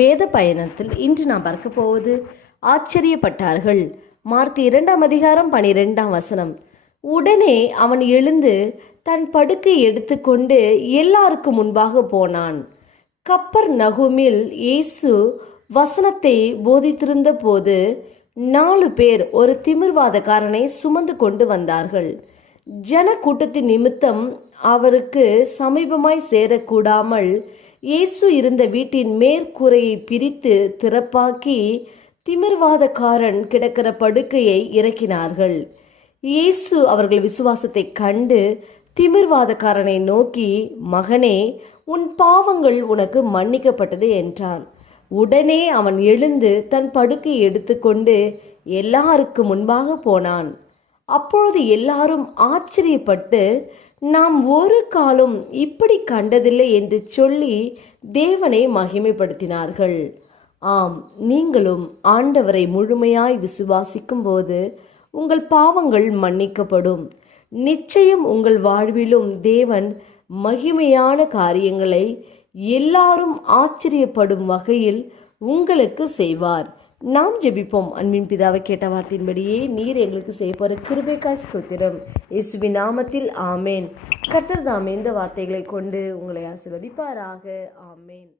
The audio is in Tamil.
வேத பயணத்தில் இன்று நாம் பார்க்க போவது ஆச்சரியப்பட்டார்கள். மார்க் 2:12. உடனே அவன் எழுந்து தன் படுக்கை எடுத்துக்கொண்டு எல்லாருக்கும் முன்பாக போனான். கப்பர்நகூமில் இயேசு வசனத்தை போதித்திருந்த போது 4 பேர் ஒரு திமிர்வாதக்காரனை சுமந்து கொண்டு வந்தார்கள். ஜன கூட்டத்தின் நிமித்தம் அவருக்கு சமீபமாய் சேரக்கூடாமல் இயேசு இருந்த வீட்டின் மேற்கூரையை பிரித்து திறப்பாக்கி திமிர்வாதக்காரன் கிடக்கிற படுக்கையை இறக்கினார்கள். இயேசு அவர்கள் விசுவாசத்தை கண்டு திமிர்வாதக்காரனை நோக்கி, மகனே, உன் பாவங்கள் உனக்கு மன்னிக்கப்பட்டது என்றார். உடனே அவன் எழுந்து தன் படுக்கையை எடுத்துக்கொண்டு எல்லாருக்கு முன்பாக போனான். அப்பொழுது எல்லாரும் ஆச்சரியப்பட்டு, நாம் ஒரு காலம் இப்படி கண்டதில்லை என்று சொல்லி தேவனை மகிமைப்படுத்தினார்கள். ஆம், நீங்களும் ஆண்டவரை முழுமையாய் விசுவாசிக்கும் போது உங்கள் பாவங்கள் மன்னிக்கப்படும். நிச்சயம் உங்கள் வாழ்விலும் தேவன் மகிமையான காரியங்களை எல்லாரும் ஆச்சரியப்படும் வகையில் உங்களுக்கு செய்வார். நாம் ஜெபிப்போம். அன்பின் பிதாவை, கேட்ட வார்த்தையின்படியே நீர் எங்களுக்கு செய்யப்போற கிருபைக்காய் ஸ்தோத்திரம். இயேசுவின் நாமத்தில் ஆமேன். கர்த்தர் தாமே இந்த வார்த்தைகளை கொண்டு உங்களை ஆசீர்வதிப்பாராக. ஆமேன்.